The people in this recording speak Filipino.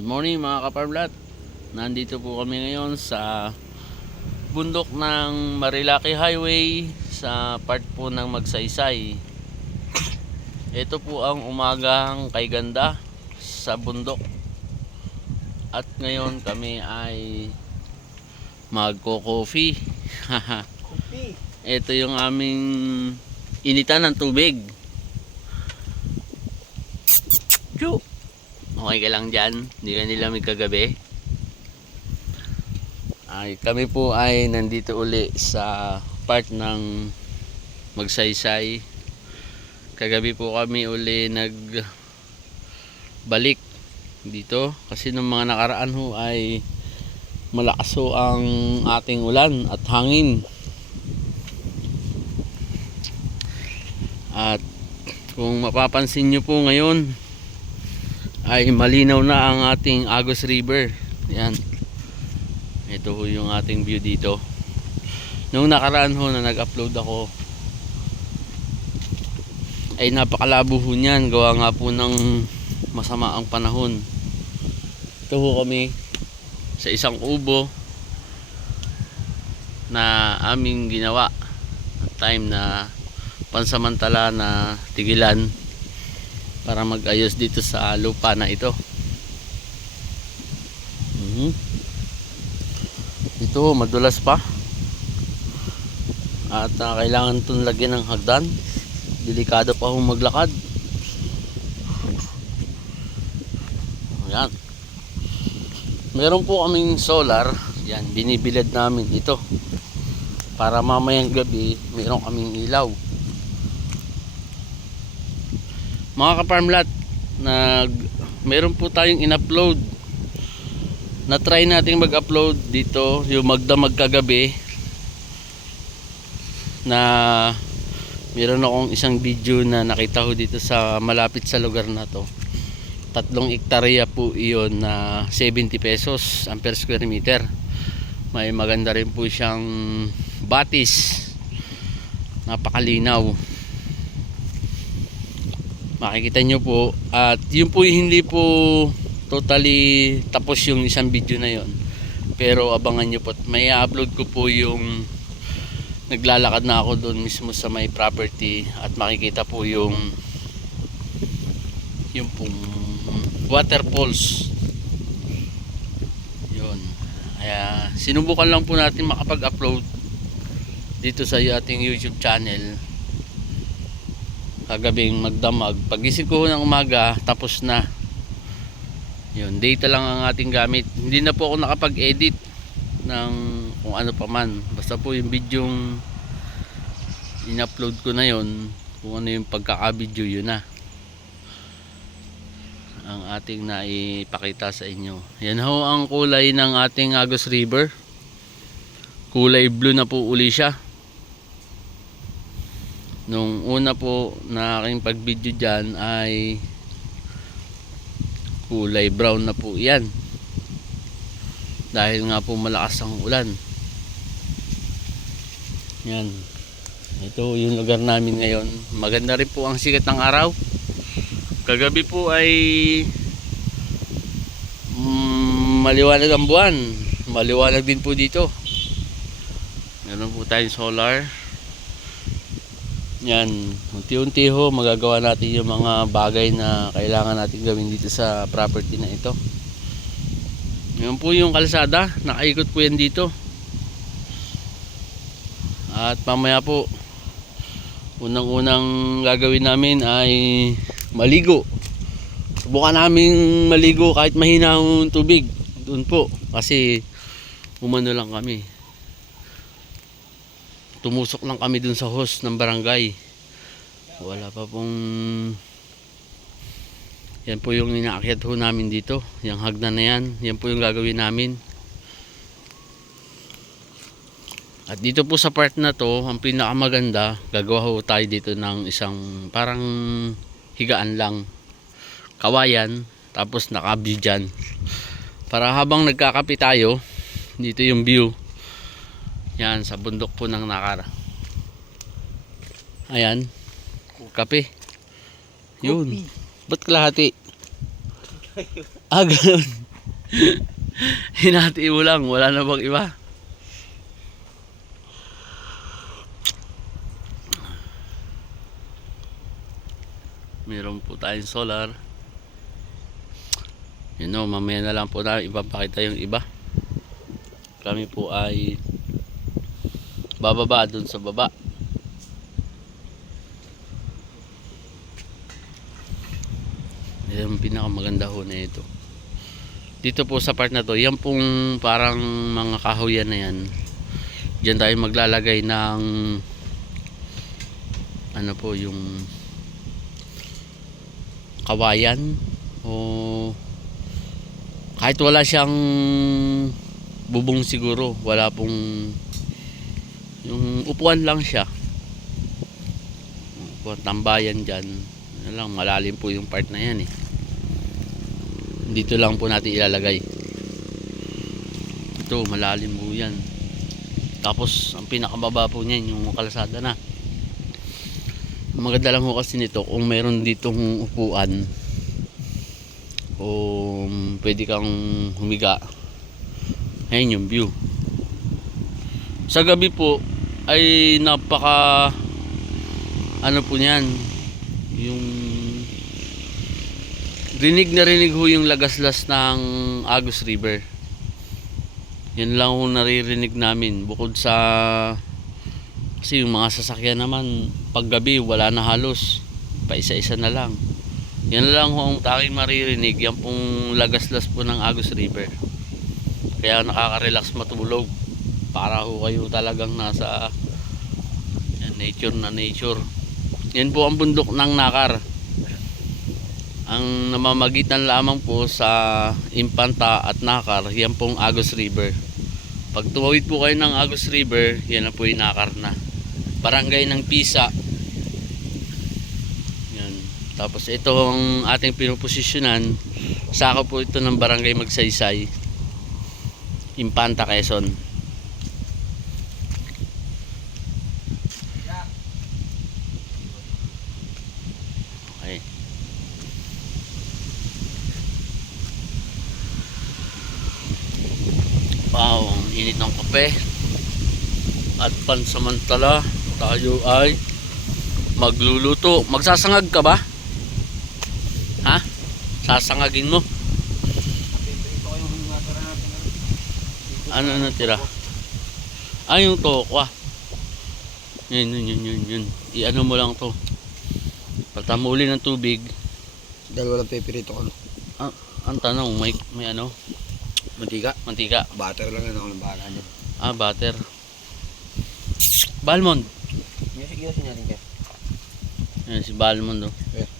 Good morning mga kaparmlat. Nandito po kami ngayon sa bundok ng Marilaki Highway sa part po ng Magsaysay. Ito po ang umagang kay ganda sa bundok. At ngayon kami ay magko-coffee. Ito yung aming initan ng tubig. Chu! Okay ka lang dyan? Hindi ka nilamig kagabi? Ay, kami po ay nandito uli sa part ng Magsaysay. Kagabi po kami uli nag balik dito kasi nung mga nakaraan ho ay malakas ho ang ating ulan at hangin. At kung mapapansin nyo po ngayon ay malinaw na ang ating Agos River. Yan. Ito ho yung ating view dito. Nung nakaraan ho na nag-upload ako ay napakalabo ho niyan. Gawa nga po ng masama ang panahon. Ito ho kami sa isang kubo na aming ginawa. Time na pansamantala na tigilan para mag-ayos dito sa lupa na ito. Mhm. Ito, madulas pa. At ah, kailangan itong lagyan ng hagdan. Delikado pa hong maglakad. Ayan. Meron po kaming solar. Yan, binibilad namin ito. Para mamayang gabi, meron kaming ilaw. Mga kaparmlat, nag meron po tayong in-upload. Na try nating mag-upload dito yung magdamag kagabi na meron akong isang video na nakita ko dito sa malapit sa lugar na to. Tatlong ektarya po iyon na 70 pesos ang per square meter. May maganda rin po siyang batis. Napakalinaw makikita nyo po. At yun po hindi po totally tapos yung isang video na yon pero abangan nyo po may upload ko po yung naglalakad na ako doon mismo sa may property at makikita po yung yung pong waterfalls yun. Kaya sinubukan lang po natin makapag-upload dito sa ating YouTube channel kagabing magdamag. Pagising ko ng umaga tapos na. Yun data lang ang ating gamit. Hindi na po ako nakapag edit ng kung ano pa man. Basta po yung video in-upload ko na yun kung ano yung pagkaka-video yun na. Ang ating naipakita sa inyo. Yan ho ang kulay ng ating Agos River. Kulay blue na po uli siya nung una po na aking pag-video dyan ay kulay brown na po yan. Dahil nga po malakas ang ulan. Yan. Ito yung lugar namin ngayon. Maganda rin po ang sikat ng araw. Kagabi po ay mm, maliwanag ang buwan. Maliwanag din po dito. Meron po tayong solar yan, unti-unti ho magagawa natin yung mga bagay na kailangan natin gawin dito sa property na ito. Yan po yung kalsada, nakaikot po yan dito. At mamaya po, unang-unang gagawin namin ay maligo. Subukan namin maligo kahit mahina ang tubig. Doon po, kasi umano lang kami tumusok lang kami dun sa host ng barangay. Wala pa pong yan po yung inaakyat ho namin dito. Yung hagdan na yan yan po yung gagawin namin. At dito po sa part na to ang pinakamaganda gagawa ho tayo dito ng isang parang higaan lang. Kawayan tapos nakabi dyan. Para habang nagkakapi tayo dito yung view yan, sa bundok po ng Nakara. Ayan. Kape. Yun. Ba't kalahati? ah, ganun. Hinati mo lang, wala na bang iba? Meron po tayong solar. Yun know, mamaya na lang po na ipapakita yung iba. Kami po ay bababa dun sa baba. Yan ang pinakamaganda ho na ito. Dito po sa part na to, yan pong parang mga kahoyan na yan. Diyan tayo maglalagay ng ano po yung kawayan o kahit wala siyang bubong siguro, wala pong yung upuan lang siya. Upuan tambayan dyan. Ano lang, malalim po yung part na yan eh. Dito lang po natin ilalagay. Ito malalim po yan. Tapos ang pinakababa po niyan yung kalasada na. Maganda lang po kasi nito kung meron ditong upuan o pwede kang humiga ayun yung view sa gabi po ay napaka ano po niyan yung rinig na rinig ho yung lagaslas ng Agus River. Yan lang ho naririnig namin. Bukod sa kasi yung mga sasakyan naman paggabi wala na halos. Pa isa-isa na lang. Yan lang ho ang tanging maririnig. Yan pong lagaslas po ng Agus River. Kaya nakaka-relax matulog. Para ho kayo talagang nasa nature na nature. Yan po ang bundok ng Nakar ang namamagitan lamang po sa Impanta at Nakar, yan pong Agos River. Pag tumawid po kayo ng Agos River, yan na po yung Nakar na. Barangay ng Pisa. Yan. Tapos ito ang ating pinuposisyonan. Saka po ito ng Barangay Magsaysay. Impanta, Quezon. Okay. Wow, ang init ng kape. At pansamantala, tayo ay magluluto. Magsasangag ka ba? Ha? Sasangagin mo? Ano natira? Ah, yung tokwa. Yun, yun, yun, yun, yun. I-ano mo lang to. Patamuli ng tubig. Dalawa lang pepirito ko. Ah, ang tanong, may, may ano? Mantika. Mantika. Butter lang yan ako ng bahala niya. Ah, butter. Balmond. Music yun natin kaya. Yan si Balmond oh. Eh.